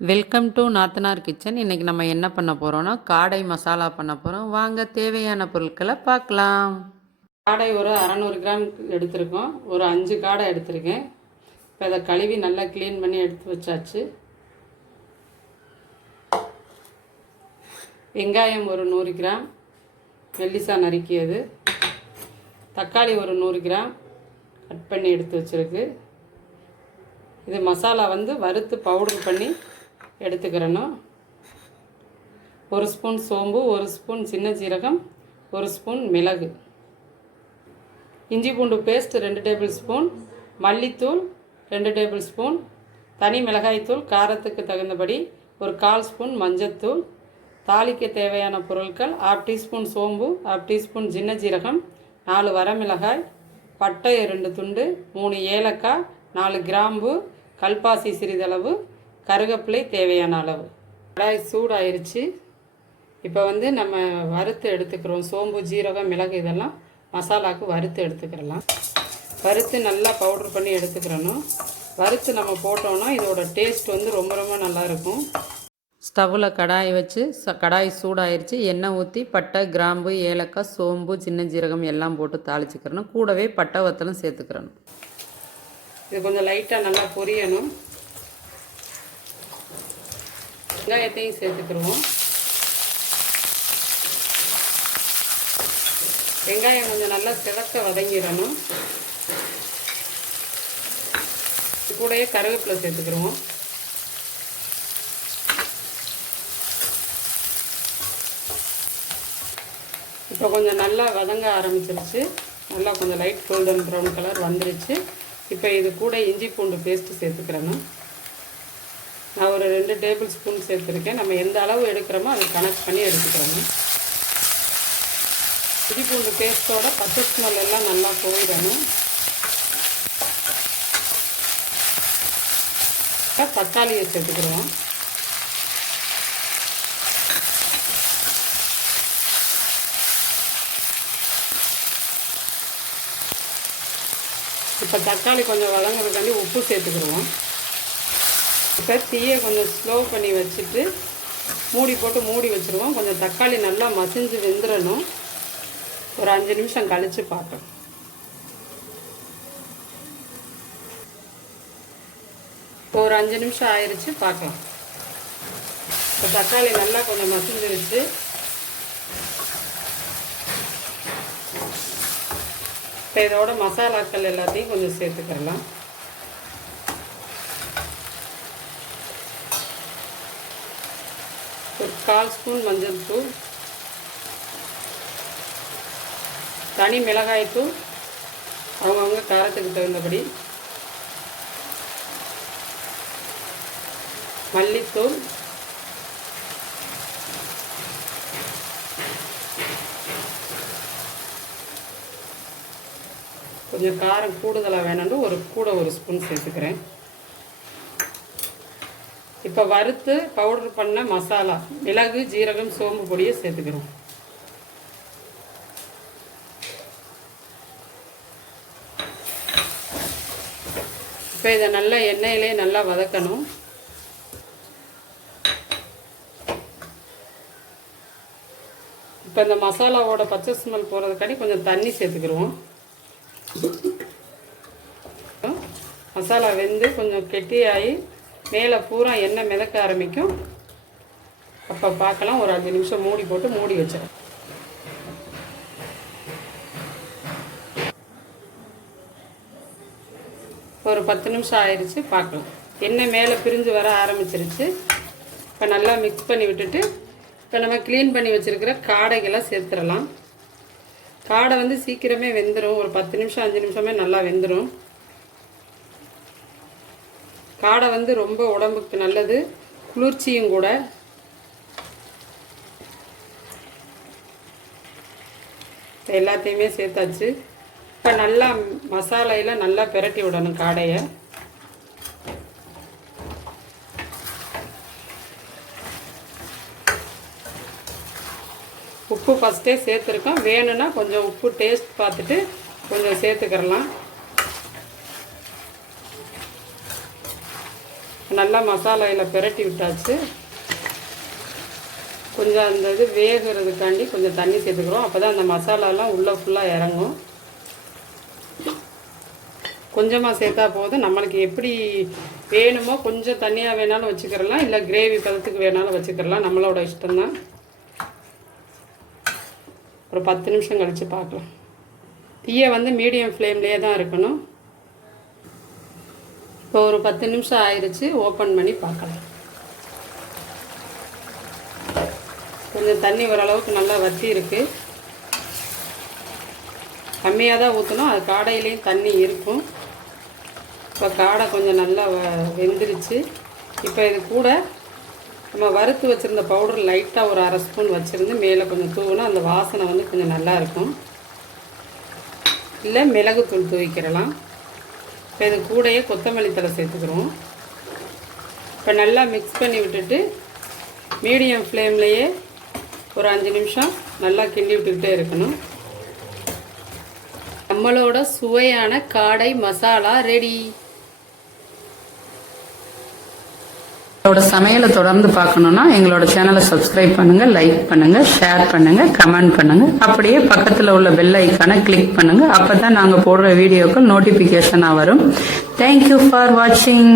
Welcome to நாத்தனார் kitchen. இன்றைக்கி நம்ம என்ன பண்ண போகிறோன்னா காடை மசாலா பண்ண போகிறோம். வாங்க தேவையான பொருட்களை பார்க்கலாம். காடை ஒரு 600 கிராம் எடுத்திருக்கோம். ஒரு 5 காடை எடுத்திருக்கேன். இப்போ அதை கழுவி நல்லா க்ளீன் பண்ணி எடுத்து வச்சாச்சு. வெங்காயம் ஒரு 100 கிராம் மெல்லிசா நறுக்கியது. தக்காளி ஒரு 100 கிராம் கட் பண்ணி எடுத்து வச்சுருக்கு. இது மசாலா வறுத்து பவுடர் பண்ணி எடுத்துக்கிறணும். 1 ஸ்பூன் சோம்பு, 1 ஸ்பூன் சின்ன ஜீரகம், 1 ஸ்பூன் மிளகு, இஞ்சி பூண்டு பேஸ்ட் 2 டேபிள் ஸ்பூன், மல்லித்தூள் 2 டேபிள் ஸ்பூன், தனி மிளகாய்த்தூள் காரத்துக்கு தகுந்தபடி, ஒரு 1/4 ஸ்பூன் மஞ்சத்தூள். தாளிக்க தேவையான பொருட்கள்: 1/2 டீஸ்பூன் சோம்பு, 1/2 டீஸ்பூன் சின்ன ஜீரகம், 4 வரமிளகாய், பட்டை 2 துண்டு, 3 ஏலக்காய், 4 கிராம்பு, கல்பாசி சிறிதளவு, கருகப்பிலை தேவையான அளவு. கடாய் சூடாயிருச்சு. இப்போ நம்ம வறுத்து எடுத்துக்கிறோம். சோம்பு, ஜீரகம், மிளகு இதெல்லாம் மசாலாவுக்கு வறுத்து எடுத்துக்கிறலாம். வறுத்து நல்லா பவுட்ரு பண்ணி எடுத்துக்கிறணும். வறுத்து நம்ம போட்டோன்னா இதோட டேஸ்ட் ரொம்ப ரொம்ப நல்லாயிருக்கும். ஸ்டவ்வில் கடாய் வச்சு கடாய் சூடாயிருச்சு. எண்ணெய் ஊற்றி பட்டை, கிராம்பு, ஏலக்காய், சோம்பு, சின்ன ஜீரகம் எல்லாம் போட்டு தாளிச்சுக்கிறணும். கூடவே பட்டை வத்தலும் சேர்த்துக்கிறணும். இது கொஞ்சம் லைட்டாக நல்லா பொரியணும். வெங்காயத்தையும் சேர்த்துக்கிடுவோம். வெங்காயம் கொஞ்சம் நல்லா சிவக்க வதங்கிடணும். கூடயே கருவேப்பிலை சேர்த்துக்கிடுவோம். இப்போ கொஞ்சம் நல்லா வதங்க ஆரம்பிச்சிருச்சு. நல்லா கொஞ்சம் லைட் கோல்டன் ப்ரௌன் கலர் வந்துருச்சு. இப்போ இது கூட இஞ்சி பூண்டு பேஸ்ட்டு சேர்த்துக்கிறணும். நான் ஒரு 2 டேபிள் ஸ்பூன் சேர்த்துருக்கேன். நம்ம எந்த அளவு எடுக்கிறோமோ அதை கனெக்ட் பண்ணி எடுத்துக்கிறோம். இஞ்சி பூண்டு பேஸ்ட்டோட பச்சை ஸ்மெல் எல்லாம் நல்லா போயிடணும். தக்காளியை சேர்த்துக்கிறோம். இப்போ தக்காளி கொஞ்சம் வதங்கிறதுக்காண்டி உப்பு சேர்த்துக்கிடுவோம். இப்போ தீயை கொஞ்சம் ஸ்லோ பண்ணி வச்சுட்டு மூடி போட்டு மூடி வச்சுருவோம். கொஞ்சம் தக்காளி நல்லா மசிஞ்சு வெந்துடணும். ஒரு 5 நிமிஷம் கழித்து பார்ப்போம். இப்போ ஒரு 5 நிமிஷம் ஆயிடுச்சு, பார்க்கலாம். இப்போ தக்காளி நல்லா கொஞ்சம் மசிஞ்சிருச்சு. இப்போ இதோட மசாலாக்கள் எல்லாத்தையும் கொஞ்சம் சேர்த்துக்கலாம். ஒரு 1/4 ஸ்பூன் மஞ்சள் தூள், தனி மிளகாய்த்தூள் அவங்கவுங்க காரத்துக்கு தகுந்தபடி, மல்லித்தூள், கொஞ்சம் காரம் கூடுதலாக வேணும்னு ஒரு ஸ்பூன் சேர்த்துக்கிறேன். இப்போ வறுத்து பவுடர் பண்ண மசாலா மிளகு, ஜீரகம், சோம்பு பொடியை சேர்த்துக்கிறோம். இப்போ இதை நல்லா எண்ணெயிலே நல்லா வதக்கணும். இப்போ இந்த மசாலாவோட பச்சை ஸ்மெல் போகிறதுக்காண்டி கொஞ்சம் தண்ணி சேர்த்துக்கிடுவோம். மசாலா வெந்து கொஞ்சம் கெட்டியாகி மேலே பூரா எண்ணெய் மிதக்க ஆரம்பிக்கும். அப்போ பார்க்கலாம். ஒரு 5 நிமிஷம் மூடி போட்டு மூடி வச்சிடும். ஒரு 10 நிமிஷம் ஆயிடுச்சு, பார்க்கலாம். எண்ணெய் மேலே பிரிஞ்சு வர ஆரம்பிச்சிருச்சு. இப்போ நல்லா மிக்ஸ் பண்ணி விட்டுட்டு இப்போ நம்ம க்ளீன் பண்ணி வச்சுருக்கிற காடைகளை சேர்த்துடலாம். காடை சீக்கிரமே வெந்துடும். ஒரு 10 நிமிஷம் 5 நிமிஷமே நல்லா வெந்துடும். காடை ரொம்ப உடம்புக்கு நல்லது, குளிர்ச்சியும் கூட. எல்லாத்தையுமே சேர்த்தாச்சு. இப்போ நல்லா மசாலையில் நல்லா பிரட்டி விடணும் காடையை. உப்பு ஃபஸ்ட்டே சேர்த்துருக்கோம். வேணும்னா கொஞ்சம் உப்பு டேஸ்ட் பார்த்துட்டு கொஞ்சம் சேர்த்துக்கிறலாம். நல்லா மசாலையில் பிரட்டி விட்டாச்சு. கொஞ்சம் அந்த இது வேகிறதுக்காண்டி கொஞ்சம் தண்ணி சேர்த்துக்கிறோம். அப்போ தான் அந்த மசாலாலாம் உள்ளே ஃபுல்லாக இறங்கும். கொஞ்சமாக சேர்த்தா போதும். நம்மளுக்கு எப்படி வேணுமோ கொஞ்சம் தண்ணியாக வேணாலும் வச்சுக்கிறலாம், இல்லை கிரேவி பதத்துக்கு வேணாலும் வச்சுக்கிறலாம், நம்மளோட இஷ்டம்தான். ஒரு 10 நிமிஷம் கழித்து பார்க்கலாம். தீயை வந்து மீடியம் ஃப்ளேம்லேயே தான் இருக்கணும். இப்போ ஒரு 10 நிமிஷம் ஆயிடுச்சு. ஓப்பன் பண்ணி பார்க்கலாம். கொஞ்சம் தண்ணி ஓரளவுக்கு நல்லா வற்றி இருக்குது. கம்மியாக தான் ஊற்றணும், அது காடையிலையும் தண்ணி இருக்கும். இப்போ காடை கொஞ்சம் நல்லா வெந்துருச்சு. இப்போ இது கூட நம்ம வறுத்து வச்சுருந்த பவுடர் லைட்டாக ஒரு 1/2 ஸ்பூன் வச்சுருந்து மேலே கொஞ்சம் தூவினா அந்த வாசனை வந்து கொஞ்சம் நல்லாயிருக்கும். இல்லை மிளகுத்தூள் தூவிக்கிறலாம். இப்போ இது கூடயே கொத்தமல்லி தழை சேர்த்துக்கிறோம். இப்போ நல்லா மிக்ஸ் பண்ணி விட்டுட்டு மீடியம் ஃப்ளேம்லேயே ஒரு 5 நிமிஷம் நல்லா கிண்டி விட்டுக்கிட்டே இருக்கணும். நம்மளோட சுவையான காடை மசாலா ரெடி. எங்களோட சமையலை தொடர்ந்து பார்க்கணுன்னா எங்களோட சேனலை சப்ஸ்கிரைப் பண்ணுங்க, லைக் பண்ணுங்க, ஷேர் பண்ணுங்க, கமெண்ட் பண்ணுங்க. அப்படியே பக்கத்தில் உள்ள பெல் ஐக்கானை கிளிக் பண்ணுங்க. அப்பதான் நாங்கள் போடுற வீடியோக்கள் நோட்டிபிகேஷனாக வரும். தேங்க்யூ ஃபார் வாட்சிங்.